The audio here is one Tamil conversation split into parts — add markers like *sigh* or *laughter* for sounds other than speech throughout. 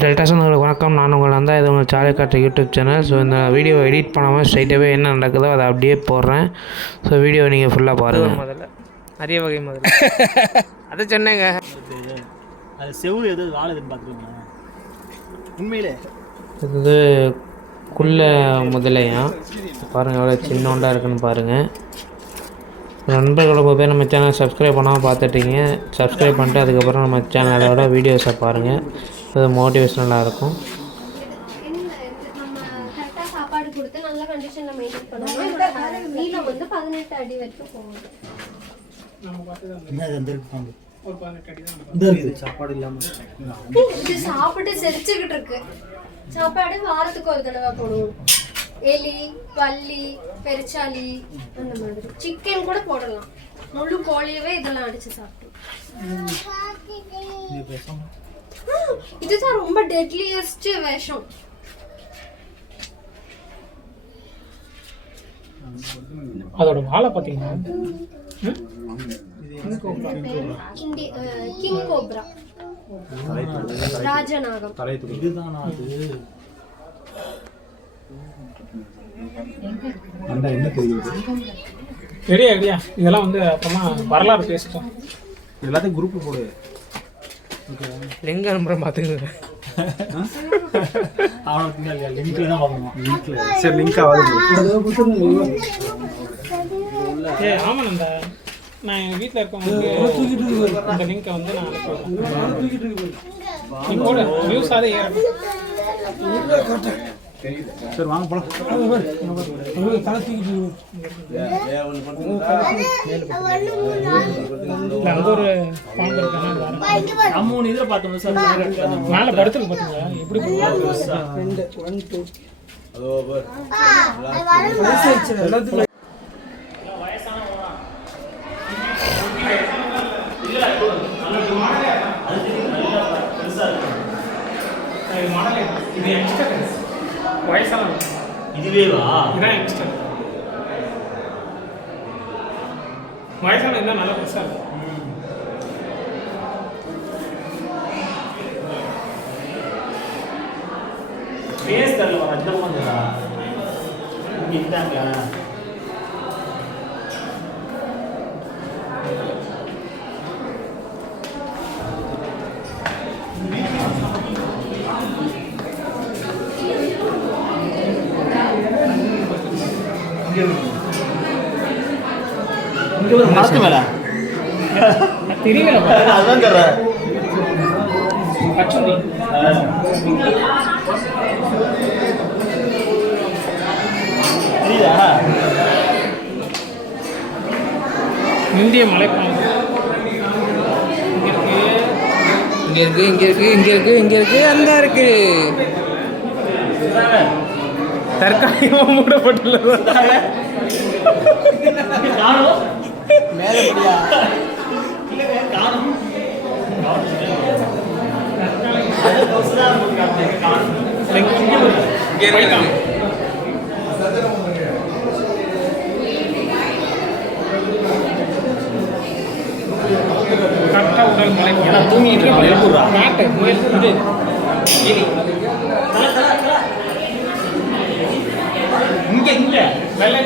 டெல்டா சொந்தங்களுக்கு வணக்கம். நான் உங்கள் நந்தா. இது உங்கள் சாலை காட்டு யூடியூப் சேனல். ஸோ இந்த வீடியோ எடிட் பண்ணாமல் ஸ்ட்ரைட்டாகவே என்ன நடக்குதோ அதை அப்படியே போடுறேன். ஸோ வீடியோ நீங்கள் ஃபுல்லாக பாருங்கள் முதல்ல. அரிய வகை முதல்ல. *laughs* அதை சொன்னேங்க. அது செவு எது வாழுதுன்னு பார்த்துருக்கீங்களா உண்மையிலே. இது வந்து குள்ள முதலையா? பாருங்கள் எவ்வளோ சின்னோண்டாக இருக்குன்னு பாருங்கள் நண்பர்கள் ரொம்ப பேர் நம்ம சேனல் சப்ஸ்கிரைப் பண்ணாமல் பார்த்துட்டீங்க. சப்ஸ்கிரைப் பண்ணிட்டு அதுக்கப்புறம் நம்ம சேனலோட வீடியோஸை பாருங்கள் அது மோட்டிவேஷனலாக இருக்கும் இல்ல, சாப்பாடு கொடுத்து நல்ல கண்டிஷன்ல மெயின்டைன் பண்ணணும் நீளம் வந்து பதினெட்டு அடி வரைக்கும் போகுது இது சாப்பாடு இல்லாமல் சாப்பிட்டு செரிச்சுக்கிட்டு இருக்கு சாப்பாடு வாரத்துக்கு ஒரு தடவை போடுவோம் எலி பல்லி பெருச்சாளி அந்த மாதிரி சிக்கன் கூட போடலாம் முழு கோழியவே இதெல்லாம் அடிச்சு சாப்பிடும் இதுதான் ரொம்ப டெட்லியஸ்ட் விஷம் அதோட வாழை பார்த்தீங்கன்னா கிங் கோப்ரா ராஜநாகம். இதுதானா அது ரெடியா ரெடியா இதெல்லாம் வந்து அப்புறமா வரலாறு பேசிட்டோம். எல்லாத்தையும் குரூப் போடு. லிங்க அனுப்புறம் பார்த்துக்குங்க. சரி லிங்க் ஆகாது ஏ நான் எங்கள் வீட்டில் இருக்கவங்களுக்கு இந்த லிங்கை வந்து நான் அனுப்பிடுறேன் நீ போடு வியூஸ் அதை சரி வாங்க போலாம் ஒன்று இதில் பார்த்தோம் சார் மேலே படுத்துருக்கு பார்த்தீங்களா எப்படி போடுவாங்க இது மணல் இது யங்ஸ்டர் வயசான இதுவே வா இதுதான் யங்ஸ்டர் வயசான இருந்தால் நல்லா பெருசாக இருக்கும். தெரியல வர அந்த வந்துடா இங்கே இருந்தாங்க இங்கே ஒரு மரத்து மேலே. தெரியல அதான் தர்றேன். பச்சந்தி. தெரியுதா? இந்திய மலைப்பாம்பு இங்கே இருக்கு இங்க இருக்கு இங்க இருக்கு இங்க இருக்கு அந்த இருக்கு. தற்காலிகமாக மூடப்பட்டுள்ளது இருக்கு கரெக்டாக உடல் மலை தூங்கிட்டு காட்டு முயல் இது எலி இங்க இங்க வெள்ளை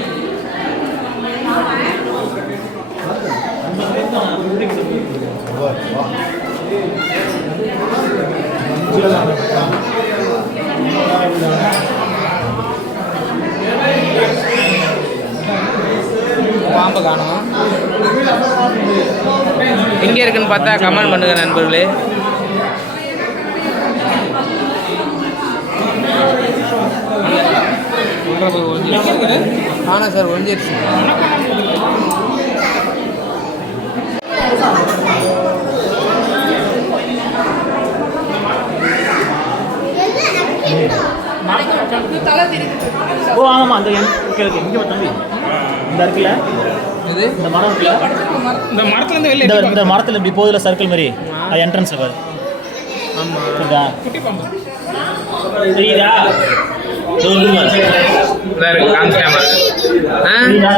பாம்பு காணும். எங்கே இருக்குன்னு பார்த்தா கமெண்ட் பண்ணுங்க நண்பர்களே. ஆனா சார் ஒழிஞ்சிருச்சு ஓ ஆமாம் அந்த என் ஓகே ஓகே இங்கே தம்பி. இந்த இருக்குல்ல இது இந்த மரம் இருக்குல்ல? இந்த மரத்துலேருந்து வெளில இந்த மரத்தில் இப்படி போகுதுல சர்க்கிள் மாதிரி. அது என்ட்ரன்ஸ் பாரு. ஆமா. புரியுதா? குட்டி பாம்பு தெரியுதா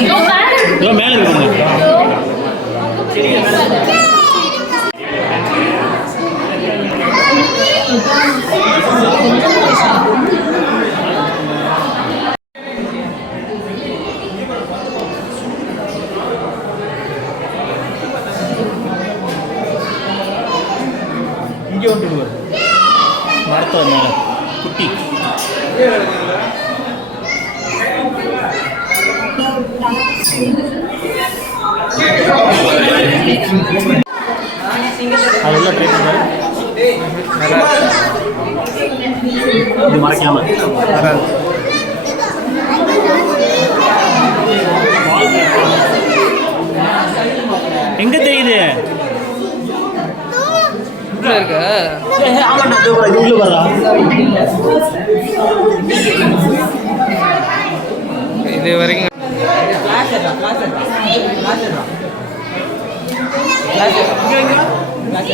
இதோ இருக்கு பாரு. இதா இருக்கு காமிச்சிட்டாமா இங்கே மேலே. குட்டி. அதெல்லாம் ட்ரை பண்ணாரு இது மறைக்காம. உள்ள இருக்க? ஆமாண்ணா இது உள்ள வர்றா இது வரைக்கும்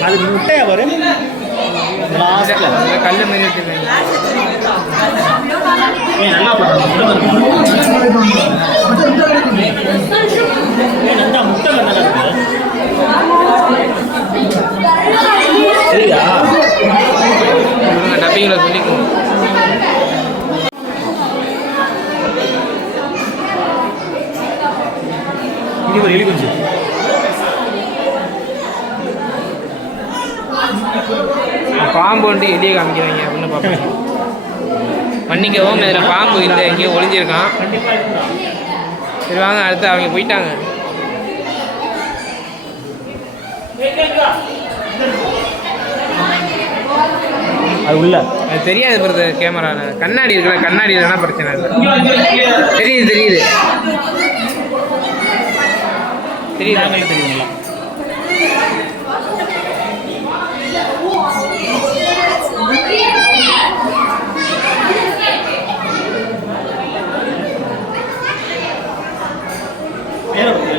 அது முட்டையா கல்லு நல்லா முட்டை நல்லா இருக்கு. சரியா டப்பிங்கில் சொல்லிக்கோங்க ஒரு எலி பாம்பு வந்து எலியை காமிக்கிறாங்க அப்படின்னு பார்ப்பேன் மன்னிக்கவும் இதில் பாம்பு இல்லை எங்கேயோ ஒளிஞ்சிருக்கான். சரி வாங்க அடுத்து அவங்க போயிட்டாங்க. அது உள்ள. அது தெரியாது பிறகு கேமராவில் கண்ணாடி இருக்குல்ல கண்ணாடி இல்லைன்னா பிரச்சனை இல்லை. தெரியுது தெரியுது. தெரியுது? தெரியுங்களா வேற ஒரு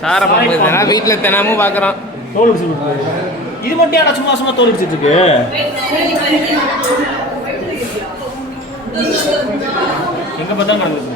சார பாம்பு. இதெல்லாம் வீட்டில் தினமும் பார்க்குறோம் தோல். இது மட்டும் ஏடா சும்மா சும்மா தோல் அடிச்சிட்டு இருக்கு? எங்க பார்த்தா நடந்துச்சு